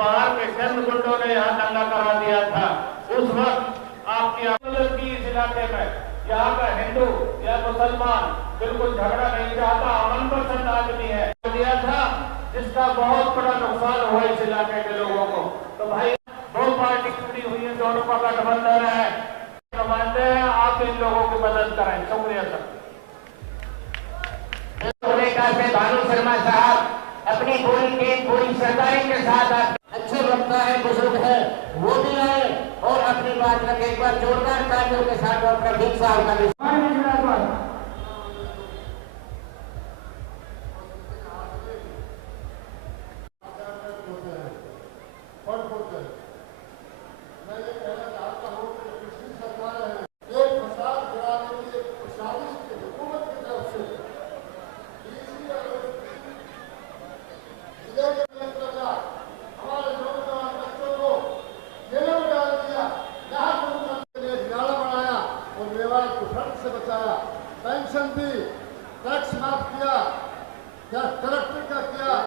बाहर के चंद गुंडों ने यहाँ दंगा करा दिया था, उस वक्त आपकी आंदोलन की इस इलाके में यहाँ का हिंदू या मुसलमान बिल्कुल झगड़ा नहीं चाहता, अमन पसंद आदमी है, दिया था जिसका बहुत बड़ा नुकसान हुआ इस इलाके के लोगों को। तो भाई दो पार्टी खड़ी हुई है, दोनों का गठबंधन है, नुमाइंदे हैं, आप इन लोगों की मदद करें। शुक्रिया सर। भानु शर्मा साहब अपनी पूरी टीम पूरी सरकारी के साथ अच्छे वक्ता है, बुजुर्ग है, वो भी आए और अपनी बात रखें। एक बार जोरदार तालियों के साथ डॉक्टर भीख साहब का भी पेंशन दी, टैक्स माफ किया, कलेक्टर का किया।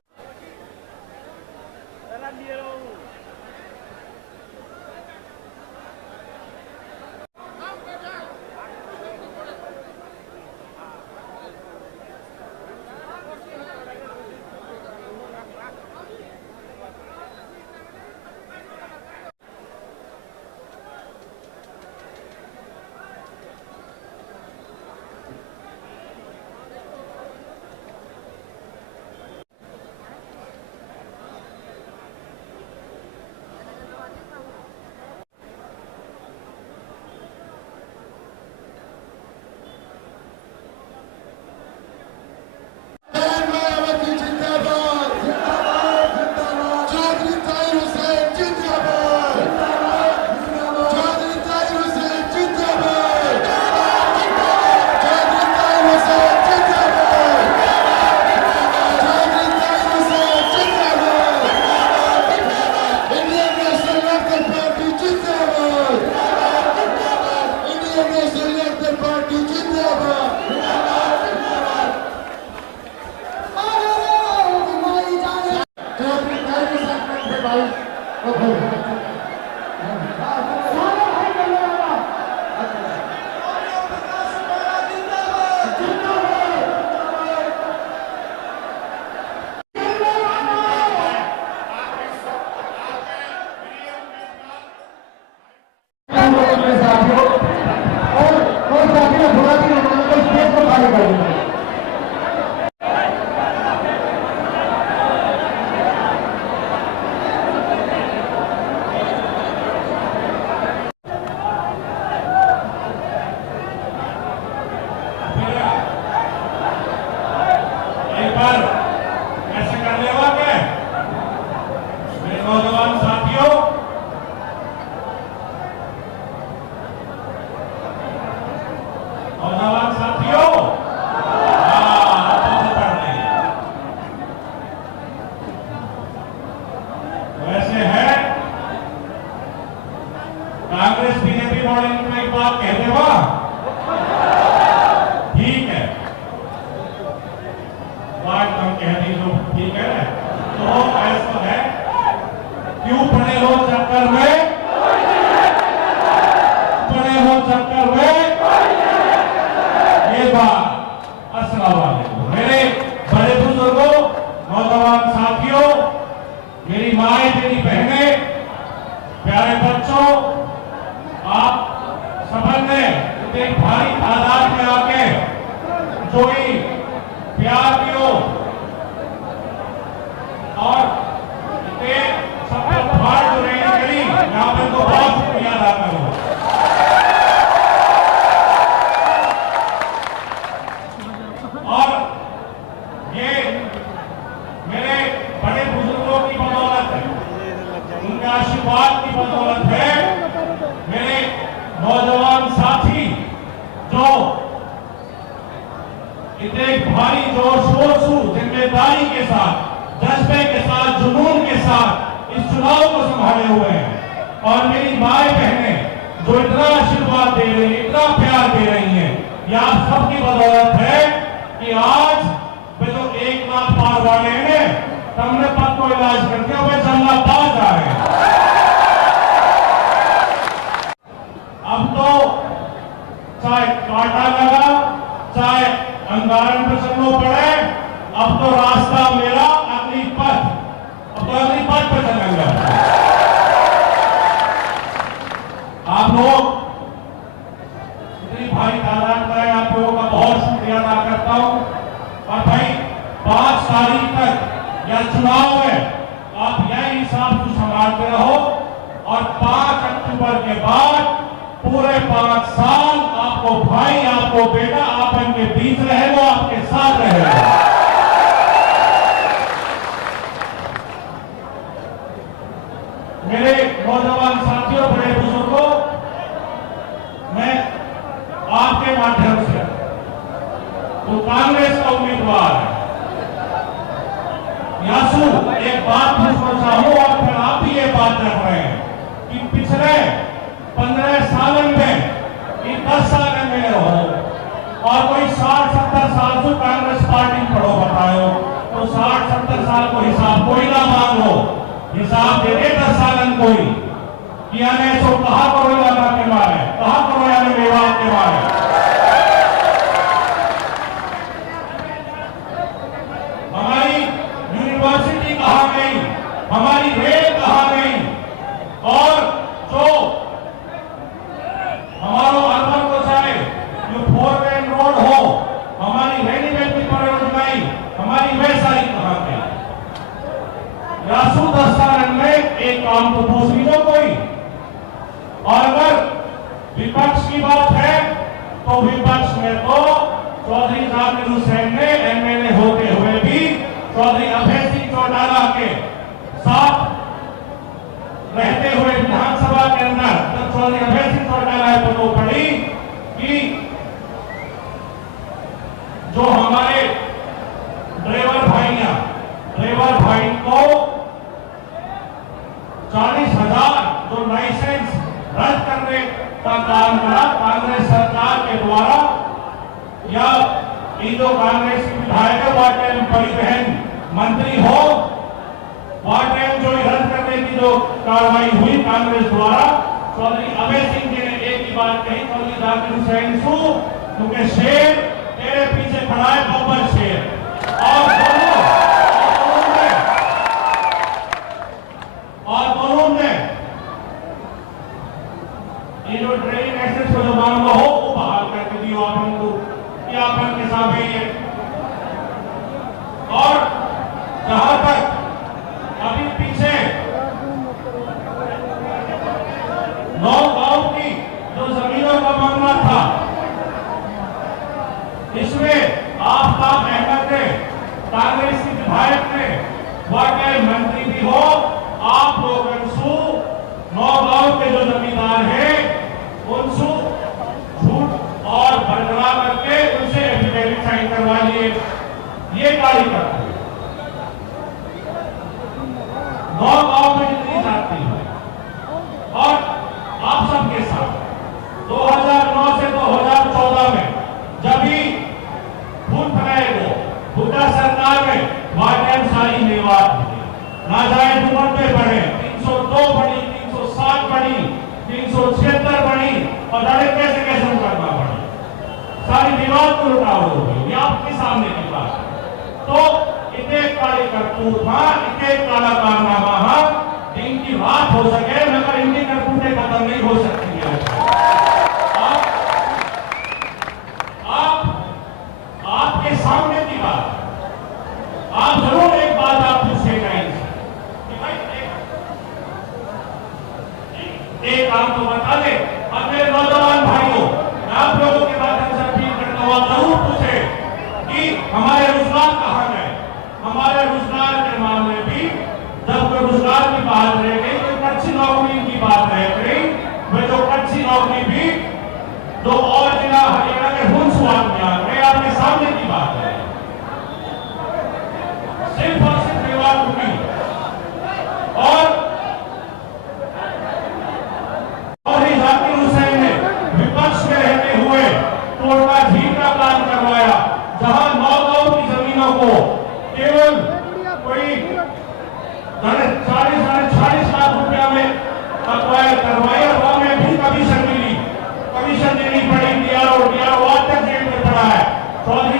कांग्रेस बीजेपी मॉडल में एक बात कहते हो, ठीक है, बात कम कह दी तो ठीक है। तो ऐसा है, क्यों पड़े हो चक्कर में, पड़े हो चक्कर में, ये बात। अस्सलाम वालेकुम मेरे बड़े बुजुर्गों, नौजवान साथियों, मेरी माएं, मेरी बहनें, प्यारे बच्चों, आप सबने एक भारी तादाद में आके जो ही प्यार दियो और सब भार जो रही करी, यहाँ पर तो बहुत शुक्रिया अदा करूँ। और ये मेरे बड़े बुजुर्गों की बदौलत है, उनके आशीर्वाद की बदौलत है। मेरे नौजवान साथी जो इतने भारी जोश जिम्मेदारी के साथ, जज्बे के साथ, जुनून के साथ इस चुनाव को संभाले हुए हैं, और मेरी माए बहनें जो इतना आशीर्वाद दे रही हैं, इतना प्यार दे रही हैं, ये आप सबकी बदौलत है कि आज वे जो 1 लाख पार वाले हैं, हमने पद को इलाज करके हुए 4 लाख पार जा अंगारन पे चलना पड़े, अब तो रास्ता मेरा अगली पथ, अब तो अगली पथ पर चलेंगे। आप लोग इतनी भारी तादाद में, आप लोगों का बहुत शुक्रिया अदा करता हूं। और भाई 5 तारीख तक या चुनाव में आप यही हिसाब से संभालते रहो और 5 अक्टूबर के बाद पूरे 5 साल आपको भाई, आपको बेटा, आप इनके बीच रहेगा, आपके साथ रहेगा। मेरे नौजवान साथियों, बड़े बुजुर्गों, मैं आपके माध्यम से तो कांग्रेस का उम्मीदवार है यासू एक बात पूछना चाहूं और फिर आप भी ये बात कर रहे हैं कि पिछले 15 सालन में कि 10 साल में हो और कोई 60-70 साल से कांग्रेस पार्टी पढ़ो बताओ, तो 60-70 साल को हिसाब कोई ना मांगो, हिसाब दे दे 10 सालन कोई कि यानी सो कहा करो लाना के बारे, कहा करो यानी मेवात के बारे। हमारी यूनिवर्सिटी कहा गई, हमारी रेल कहा गई, और जो हमारा अर्बन को चाहे जो 4 लेन रोड हो, हमारी रेलवे की परियोजनाएं, हमारी वे सारी कहा गई। यासू 10 साल में एक काम तो दूसरी जो कोई। और अगर विपक्ष की बात है तो विपक्ष में तो चौधरी जाकिर हुसैन ने एमएलए होते हुए भी चौधरी अभय सिंह चौटाला के साथ रहते हुए विधानसभा के अंदर जब चौधरी अभय सिंह चौटाला को तो पड़ी कि जो हमारे ड्राइवर भाई को 40,000 जो लाइसेंस रद्द करने का काम करा कांग्रेस सरकार के द्वारा, या ये जो कांग्रेस की विधायक वाटे बड़ी बहन मंत्री हो, वाटे जो रद्द करने की जो कार्रवाई हुई कांग्रेस द्वारा, चौधरी अभय सिंह जी ने एक ही बात कही, चौधरी जाकिर हुसैन सू क्योंकि शेर तेरे पीछे खड़ा है, बब्बर शेर। और दोनों ने ये जो ड्राइविंग लाइसेंस को जो मामला हो वो बहाल करके दियो आप हमको कि आप के सामने ये। और जहां तक अभी पीछे 9 गांव की जो जमीनों का मामला था, इसमें आफ्ताब अहमद ने, कांग्रेस की विधायक ने, वाकई मंत्री भी हो, आप लोग 9 गांव के जो जमींदार हैं उनसे झूठ और बरगला करके उनसे एफिडेविट साइन करवा लिए, ये गाड़ी करते 9 गांव में जितनी जाती है। और आप सबके साथ 2009 से 2014 में जब भी भूल फैलाए हुड्डा सरकार में वाकई सारी मेवात नाजायज उम्र पे बढ़े, 302 बढ़ी, 360 बढ़ी, 376 बढ़ी, और कैसे कैसे करना पड़ी, सारी विवाद को रुकावट हो गई। ये आपके सामने की बात है। तो इतने काले करतूत इतने काला कारनामा इनकी बात हो सके, मगर इनकी करतूतें खत्म नहीं हो सकती है। आपके सामने की बात, आप जरूर एक बात आप पूछेगा कि भाई एक काम तो बता दे। अब मेरे नौजवान भाइयों, आप लोगों के माध्यम से अपील करता हूं, आप जरूर पूछे कि हमारे रोजगार कहां गए। हमारे रोजगार के मामले भी जब कोई रोजगार की बात रह गई तो कच्ची नौकरी की बात रह गई, वे जो कच्ची नौकरी भी जो और जिला हरियाणा के हुनसुआत में आ गए, आपके सामने की बात है। सिर्फ और सिर्फ विवाद हुई और जाकिर हुसैन ने विपक्ष में रहते हुए टोटका झील का प्लान करवाया, जहां 9 गांव की जमीनों को केवल कोई 40-40 लाख रुपया में अक्वायर करवाया, और में भी कमीशन देनी पड़ी, डीआरओ आज तक जेल में पड़ा है। चौधरी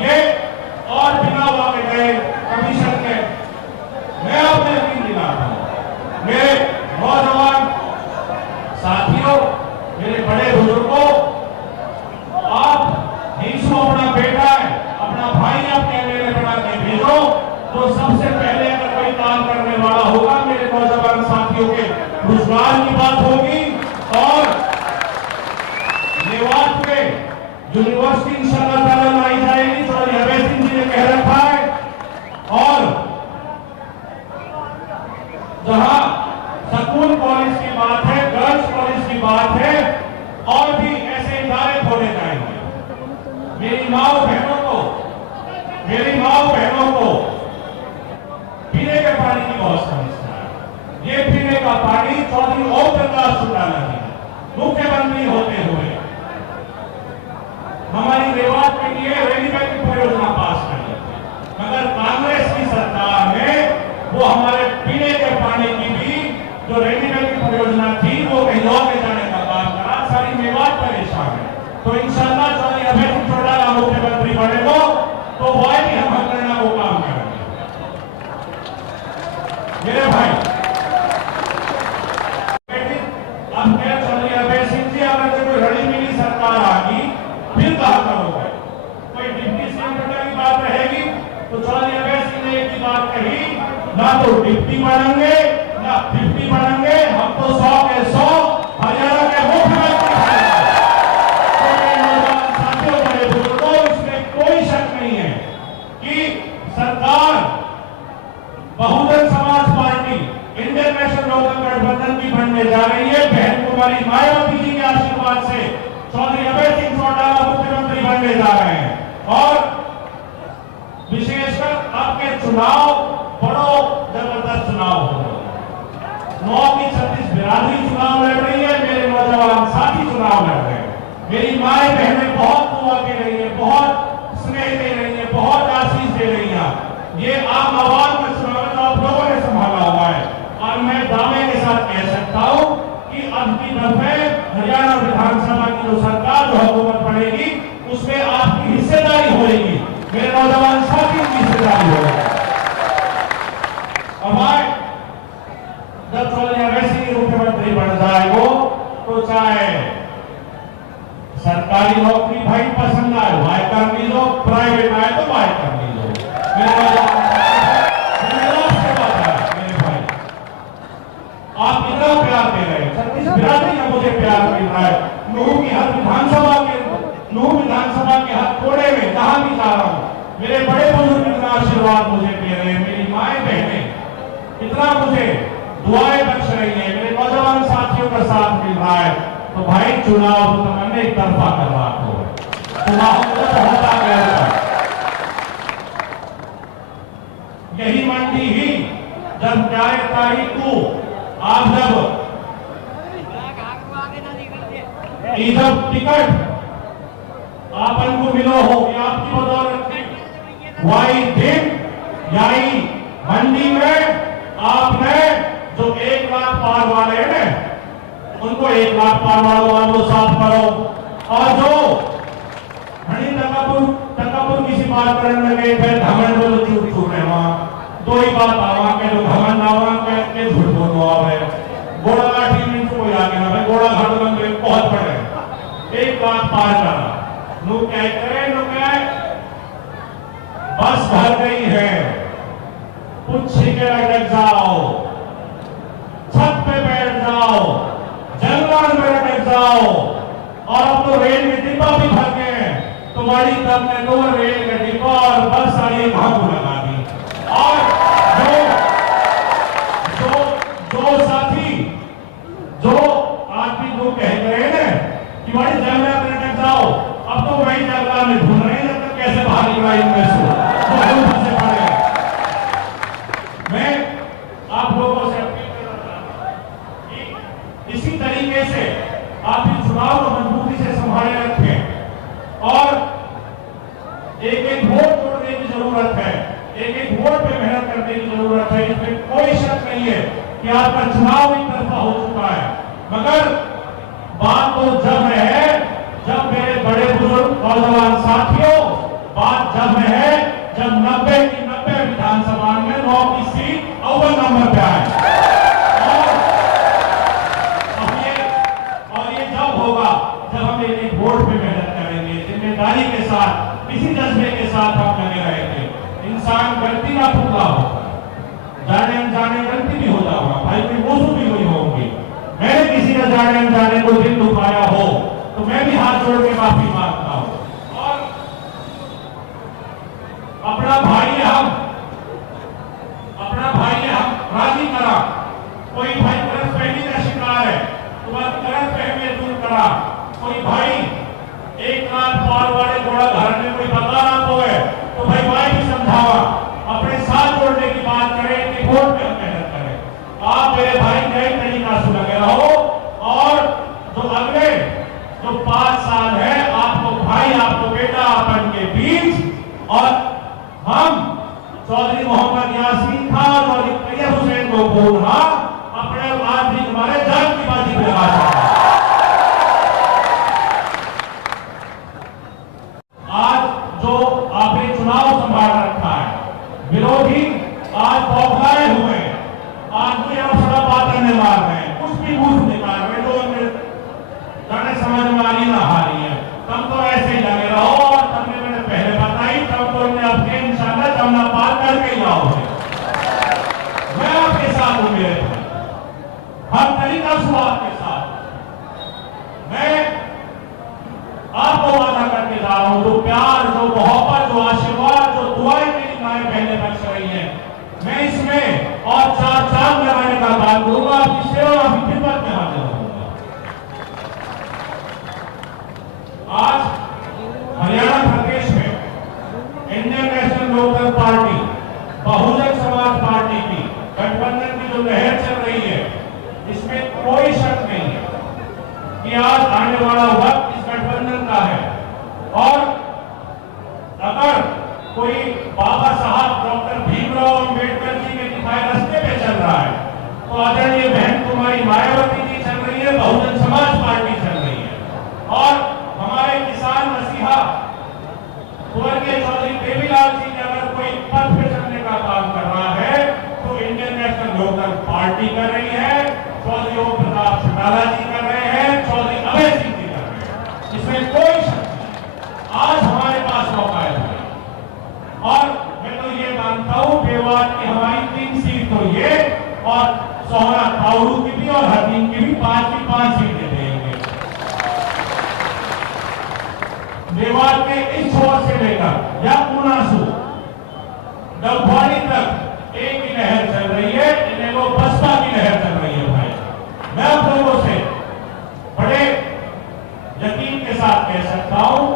ये और बिना वाके गए कमीशन के। मैं आपको यकीन दिलाता हूं, मेरे नौजवान साथियों, मेरे बड़े बुजुर्गों, आप हिंसू अपना बेटा है, अपना भाई आपके एमएलए बना के भेजो, तो सबसे पहले अगर कोई काम करने वाला होगा मेरे नौजवान साथियों के रोजगार की बात होगी। और मेवात में यूनिवर्सिटी इंशाअल्लाह ताला लाई जाएगी, चौधरी अभय सिंह जी ने कह रखा है। और जहां स्कूल कॉलेज की बात है, गर्ल्स कॉलेज की बात है, और भी ऐसे इदारे खोले जाएंगे। मेरी माओ बहनों को पीने के पानी की बहुत समस्या है। ये पीने का पानी चौधरी ओम प्रकाश चौटाला जी मुख्यमंत्री होते हुए हमारी मेवात के लिए रेलवे की परियोजना पास कर ली, मगर कांग्रेस की सरकार ने वो हमारे पीने के पानी की भी जो रेलवे की परियोजना थी वो कहीं और ले जाने का काम करा। सारी मेवात परेशान है। तो इंशाअल्लाह चौधरी अभय सिंह चौटाला मुख्यमंत्री बने हो तो वह भी हम हल करना वो काम करेंगे। मेरे भाई, अब क्या चौधरी अभय सिंह जी, अगर कोई रली मिली सरकार आगी फिर कहा करोगे? कोई डिप्टी सीएम की बात रहेगी तो चौधरी अभय सिंह ने एक ही बात कही, ना तो डिप्टी बनेंगे ना 50 बनेंगे, हम तो 100 के 100 हरियाणा के मुख्यमंत्री साथियों, बड़े बुजुर्गों, इसमें कोई शक नहीं है कि सरकार Bahujan Samaj party Indian national Lokdal गठबंधन की बनने जा रही है। बहन कुमारी मायावती जी के आशीर्वाद से चौधरी अभय सिंह चौटाला मुख्यमंत्री बनने जा रहे हैं। और विशेषकर आपके चुनाव बड़ो जबरदस्त चुनाव हो रहे हैं। 9 की 36 बिरादरी चुनाव लड़ रही है, मेरे नौजवान साथी चुनाव लड़ रहे हैं। मेरी माए बहनें बहुत दुआ दे रही है, बहुत स्नेह दे रही है, बहुत आशीष दे रही है। ये आम आवाज का चुनाव तो आप लोगों ने संभाला हुआ है। और मैं दावे के साथ कह सकता हूं कि अब की दफे हरियाणा विधानसभा की जो सरकार, जो हुकूमत बनेगी, उसमें आपकी हिस्सेदारी होगी, मेरे नौजवान साथियों की हिस्सेदारी होगी। हमारे जब चौधरी अभय सिंह मुख्यमंत्री बन जाएगो तो चाहे सरकारी नौकरी भाई पसंद आए वाय कर लीजो, प्राइवेट आए तो वाय कर लीजो। मेरे भाई, आप इतना प्यार दे रहे हैं, 36 बिरादरी का मुझे प्यार मिल रहा है। नूह की हर विधानसभा के हर कोने में जहां भी जा रहा हूं, मेरे बड़े बुजुर्ग इतना आशीर्वाद मुझे दे रहे हैं, मेरी माए बहनें इतना मुझे दुआएं बख्श रही है, मेरे नौजवान साथियों का साथ मिल रहा है। तो भाई चुनाव तो तुमने एक तरफा करवा दो, चुनाव तो होता गया। यही मंडी ही जब 11 तारीख को आप जब टिकट आपन को मिलो हो, ये आपकी बदौलत है। वही दिन यही मंडी में आपने जो 1 लाख पार वाले हैं उनको 1 लाख पार वालों आप वो साफ करो। और जो हनी तकापुर किसी बात करने लगे, फिर घमंड बोलो चूप छूटे वहां दो ही बात आवा के जो घमंड आवा के झूठ बोलो आवे गोड़ा लाठी में कोई आगे ना भाई गोड़ा घाट मंदिर बहुत बड़े 1 लाख पार करा नु क्या करे नु क्या बस भर गई है, पुच्छी के लटक जाओ, छत पे बैठ जाओ, जंगल में लटक जाओ। और अब तो रेल में डिब्बा भी भर गए हैं, तुम्हारी तब ने 2 रेल का डिब्बा और बस सारी भागू लगा दी। और जो साथी जो आदमी को कह रहे हैं कि भाई जंगल में लटक जाओ, अब तो वही जंगल में ढूंढ रहे हैं तब कैसे बाहर निकला इनमें से पड़े। मैं आप लोगों से अपील करना चाहता हूं कि इसी तरीके से आप इस चुनाव को मजबूती से संभाले रखें और एक वोट तोड़ने की जरूरत है, एक वोट पे मेहनत करने की जरूरत है। इसमें कोई शक नहीं है कि आपका चुनाव एक तरफा हो चुका है, मगर बात तो जब है जब मेरे बड़े बुजुर्ग नौजवान साथियों, बात जब मैंने कोई दिल दुखाया हो तो मैं भी हाथ जोड़ के माफी मांगता हूं। और अपना भाई है हम राजी करा। कोई भाई गलतफहमी का शिकार है तो बस गलतफहमी दूर करा। कोई भाई एक रात पाल वाले घोड़ा घर में कोई बता रहा तो है तो भाई भी समझावा, अपने साथ जोड़ने की बात करें कि वोट में मेहनत करें। आप मेरे भाई नई तरीका से लगे रहो और जो अगले जो 5 साल है आपको भाई आपको बेटा अपन के बीच और हम चौधरी मोहम्मद यासीन खान और तैयब हुसैन को बोलना अपने आज भी हमारे जान की बाजी पे लगा सकते हैं। आज जो आपने चुनाव संभाल रखा है, विरोधी आज बौखलाए हुए हैं, आज मुझे अपना बात करने मार रहे हैं, कुछ भी बूथ निकाल रहे जो जाने समझ में आ रही ना आ रही है। तब तो ऐसे ही लगे रहो और तब मैंने पहले बताई तब तो इन्हें अपने इंशाल्लाह जमना पार करके ही आओगे। मैं आपके साथ हूं मेरे हर तरीका से आपके साथ। मैं आपको वादा करके जा रहा हूं जो प्यार जो मोहब्बत जो आशीर्वाद जो दुआएं मेरी माएं बहनें बख्श रही हैं, मैं इसमें और 4 चांद लगाने का काम करूंगा। आपकी सेवा आपकी खिदमत में हाजिर होगा। आज हरियाणा प्रदेश में Indian national Lokdal party Bahujan Samaj party की गठबंधन की जो लहर चल रही है, इसमें कोई शक नहीं है कि आज आने वाला वक्त इस गठबंधन का है। और अगर कोई बाबा साहब डॉक्टर भीमराव अंबेडकर जी के दिखाए रास्ते पे चल रहा है तो आदरणीय बहन कुमारी मायावती जी चल रही है, बहुजन समाज पार्टी चल रही है। और हमारे किसान मसीहा स्वर्गीय चौधरी देवीलाल जी ने अगर कोई पथ पे चलने का काम कर रहा है तो इंडियन नेशनल लोकदल पार्टी कर रही है, चौधरी ओम प्रकाश चौटाला जी कर रहे हैं, चौधरी अभय सिंह जी कर रहे हैं। इसमें कोई शक नहीं। आज हमारे पास मौका है और मैं तो ये मानता हूं बेवाद की हमारी 3 सीट तो ये और सोहरा काउरू की भी और हकीम की भी 5 सीटें देंगे। मेवाड़ के इस छोर से लेकर या पुनासू डबवाड़ी तक एक ही लहर चल रही है, इन्हें वो बसपा की लहर चल रही है। भाई मैं आप लोगों से बड़े यकीन के साथ कह सकता हूं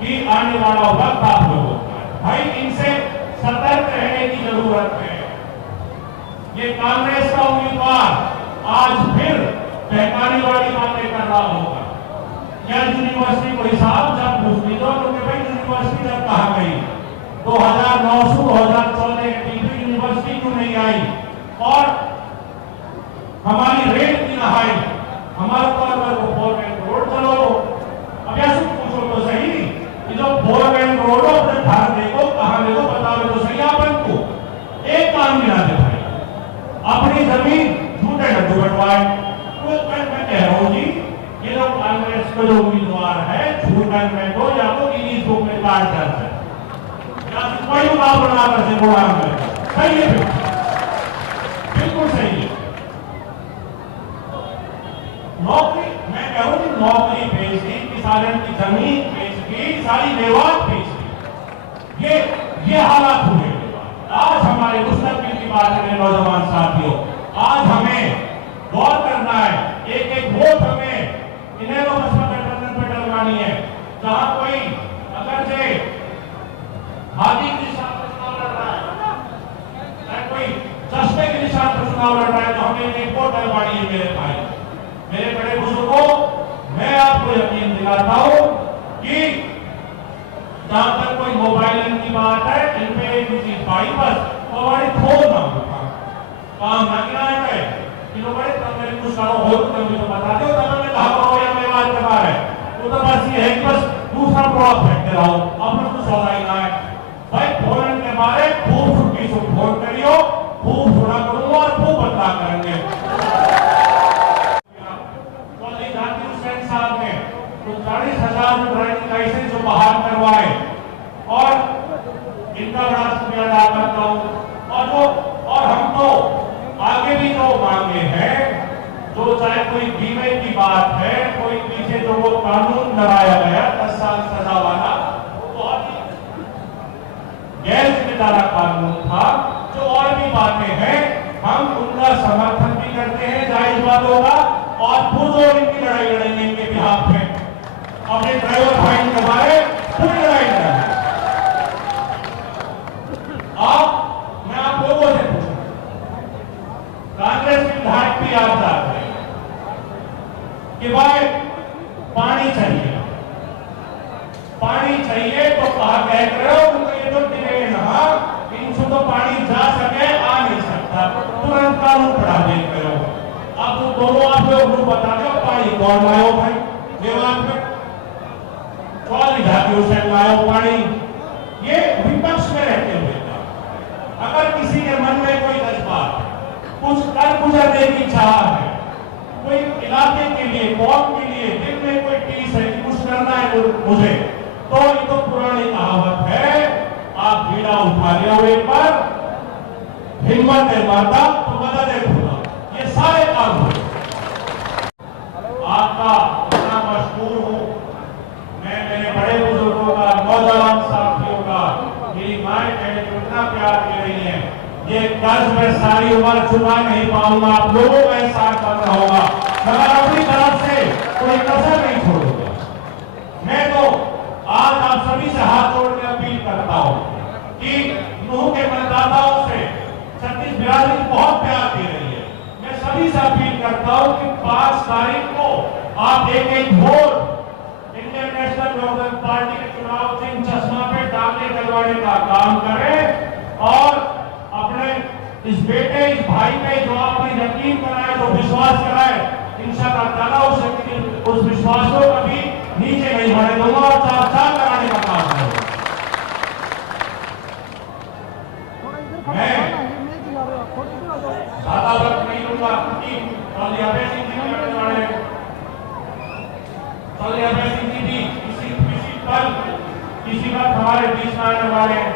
कि आने वाला वक्त आप लोगों का भाई इनसे सतर्क रहने की जरूरत है। ये कांग्रेस का उम्मीदवार आज फिर बहकाने वाली बातें कर रहा होगा। क्या यूनिवर्सिटी को हिसाब जब पूछ ली तो भाई यूनिवर्सिटी जब कहा गई 2014 के बीच यूनिवर्सिटी क्यों नहीं आई और हमारी रेट की नहाई हमारे को 4 करोड़ चलो। अब ऐसे पूछो तो सही कि जो 4 करोड़ अपने भारत देखो कहां देखो बताओ तो सही। अपन को एक काम गिना दे भाई, अपनी जमीन झूठे लड्डू बंटवाए। तो मैं कह रहा हूं जी ये जो कांग्रेस का जो उम्मीदवार है झूठन में तो या तो गिनीज बुक में कार्ड दर्ज है या कोई मुकाबला बनाकर से बोला सही है, बिल्कुल सही है। नौकरी मैं कह रहा हूं नौकरी बेच दी, किसानों की जमीन बेच दी, सारी मेवात बेच दी, ये हालात हुए। आज हमारे मुस्तकबिल की बात करें नौजवान साथियों, आज हमें गौर करना है, एक एक वोट हमें इन्हें तो बसपा गठबंधन पे डलवानी है। जहां कोई अगर से हाथी के निशान पर चुनाव लड़ रहा है, कोई चश्मे के निशान पर चुनाव लड़ रहा है तो हमें एक वोट डलवानी है। मेरे भाई मेरे बड़े बुजुर्गों, मैं आपको यकीन दिलाता हूं कि जहां तक कोई मोबाइल की बात है इन पे एक चीज पाई बस तो हमारी खोल ना होगा काम ना गिराए गए कि लोग बड़े तब मेरे कुछ करो हो तो मुझे बता दो तब मैं कहा करो या मैं बात कर रहा है तो बस ये है कि बस दूसरा प्लॉट फेंकते रहो अपने कुछ सौदा ही ना है। भाई फोरन के बारे खूब छुट्टी से फोन करियो, खूब सुना करूंगा और खूब बदला करेंगे। चौधरी जाकिर हुसैन साहब ने तो 40,000 ड्राइविंग लाइसेंस जो बहाल करवाए और इनका बड़ा शुक्रिया अदा करता हूं। और हम तो आगे भी जो मांगे हैं जो चाहे कोई बीमे की बात है, कोई पीछे जो वो कानून लगाया गया 10 साल सजा वाला, वो बहुत ही गैर जिम्मेदार कानून था। जो और भी बातें हैं हम उनका समर्थन भी करते हैं, जायज बात होगा, और पुरजोर इनकी लड़ाई लड़ेंगे इनके बिहाफ में। अपने ड्राइवर फाइन के बारे पूरी लड़ाई लड़ेंगे। अब मैं आप लोगों से पूछूं, कांग्रेस के विधायक भी आप जानते हैं कि भाई पानी चाहिए, पानी चाहिए तो कहा कह रहे हो उनको ये तो दिने ना इनसे तो पानी जा सके आ नहीं सकता, तुरंत कानून बढ़ा देते हो। अब वो दोनों आप लोग बता दो पानी कौन लाओ भाई, दिमाग में कौन विधायकों से लाओ पानी, ये विपक्ष में रहते हुए अगर किसी के मन में कोई जज्बात कुछ कर गुजरने की चाह है, कोई इलाके के लिए कौम के लिए दिल में कोई टीस है कि कुछ करना है मुझे, तो ये तो पुरानी कहावत है, आप बीड़ा उठा लिया हुए पर हिम्मत है माता तो मदद है खुदा, ये सारे काम हुए। आपका इतना मशहूर हूं मैं, मेरे बड़े बुजुर्गों का, नौजवान साथियों का, मेरी माए बहने को इतना प्यार दे रही है, ये कर्ज में सारी उम्र चुका नहीं पाऊंगा, आप लोगों का एहसास करना होगा, मगर अपनी तरफ से कोई कसर नहीं छोड़ूंगा। मैं तो आज आप सभी से हाथ जोड़ के अपील करता हूं कि नूह के मतदाताओं से छत्तीस बिरादरी बहुत प्यार दे रही है, मैं सभी से अपील करता हूं कि 5 तारीख को आप एक vote Indian national Congress party के चुनाव चिन्ह चश्मा पे डालने करवाने का काम करें, और अपने इस बेटे इस भाई पे जो आपने यकीन कराए, जो विश्वास कराए, इंशाअल्लाह ताला उस विश्वास को कभी नीचे नहीं होने दूंगा और चार कराने का काम करूंगा। मैं ज्यादा वक्त नहीं लूंगा क्योंकि सौलियाबे सिंह जी करने वाले, सौलियाबे सिंह जी भी किसी पल किसी वक्त हमारे बीच में आने वाले हैं।